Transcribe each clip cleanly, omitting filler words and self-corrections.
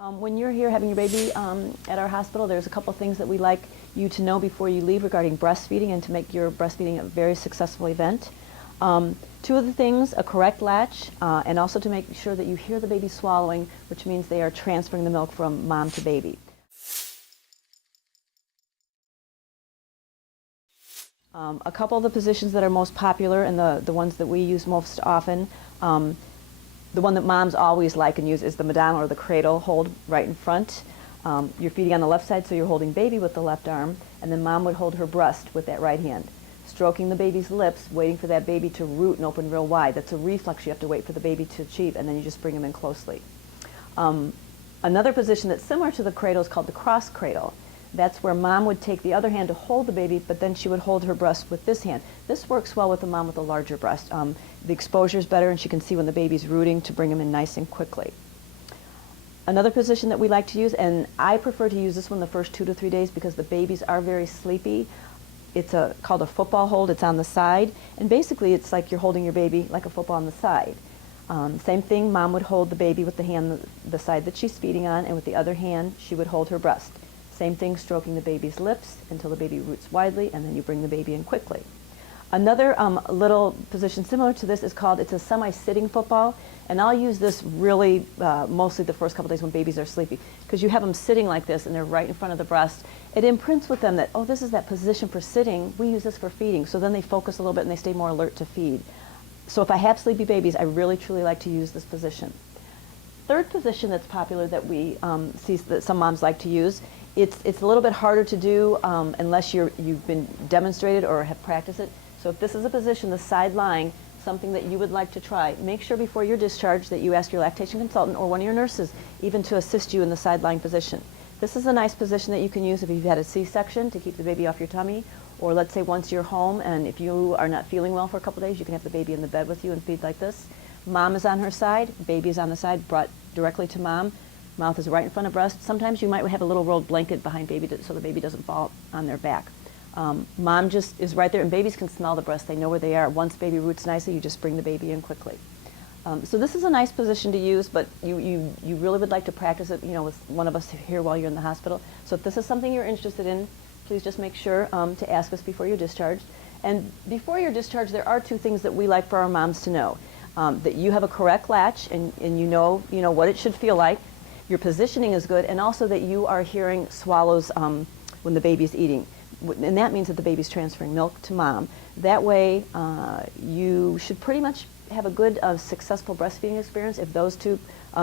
When you're here having your baby at our hospital, there's a couple things that we like you to know before you leave regarding breastfeeding and to make your breastfeeding a very successful event. Two of the things, a correct latch, and also to make sure that you hear the baby swallowing, which means they are transferring the milk from mom to baby. A couple of the positions that are most popular and the ones that we use most often, the one that moms always like and use is the Madonna or the cradle hold right in front. You're feeding on the left side, so you're holding baby with the left arm, and then mom would hold her breast with that right hand, stroking the baby's lips, waiting for that baby to root and open real wide. That's a reflex you have to wait for the baby to achieve, and then you just bring them in closely. Another position that's similar to the cradle is called the cross-cradle. That's where mom would take the other hand to hold the baby, but then she would hold her breast with this hand. This works well with the mom with a larger breast. The exposure is better, and she can see when the baby's rooting to bring them in nice and quickly. Another position that we like to use, and I prefer to use this one the first 2 to 3 days because the babies are very sleepy. It's called a football hold. It's on the side, and basically it's like you're holding your baby like a football on the side. Same thing, mom would hold the baby with the hand, the side that she's feeding on, and with the other hand she would hold her breast. Same thing, stroking the baby's lips until the baby roots widely, and then you bring the baby in quickly. Another little position similar to this is called, it's a semi-sitting football, and I'll use this really mostly the first couple days when babies are sleepy, because you have them sitting like this and they're right in front of the breast. It imprints with them that, oh, this is that position for sitting, we use this for feeding, so then they focus a little bit and they stay more alert to feed. So if I have sleepy babies, I really truly like to use this position. Third position that's popular that we see that some moms like to use, it's a little bit harder to do unless you've been demonstrated or have practiced it. So if this is a position, the side lying, something that you would like to try, make sure before you're discharged that you ask your lactation consultant or one of your nurses even to assist you in the side lying position. This is a nice position that you can use if you've had a C-section to keep the baby off your tummy, or let's say once you're home and if you are not feeling well for a couple days, you can have the baby in the bed with you and feed like this. Mom is on her side, baby is on the side, brought directly to mom. Mouth is right in front of breast. Sometimes you might have a little rolled blanket behind baby so the baby doesn't fall on their back. Mom just is right there, and babies can smell the breast. They know where they are. Once baby roots nicely, you just bring the baby in quickly. So this is a nice position to use, but you really would like to practice it, with one of us here while you're in the hospital. So if this is something you're interested in, please just make sure to ask us before you're discharged. And before you're discharged, there are two things that we like for our moms to know. That you have a correct latch, and you know what it should feel like. Your positioning is good, and also that you are hearing swallows when the baby's eating. And that means that the baby's transferring milk to mom. That way, you should pretty much have a good, successful breastfeeding experience if those two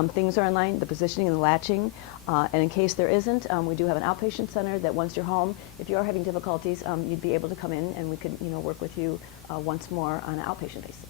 things are in line, the positioning and the latching. And in case there isn't, we do have an outpatient center that once you're home, if you are having difficulties, you'd be able to come in and we could work with you once more on an outpatient basis.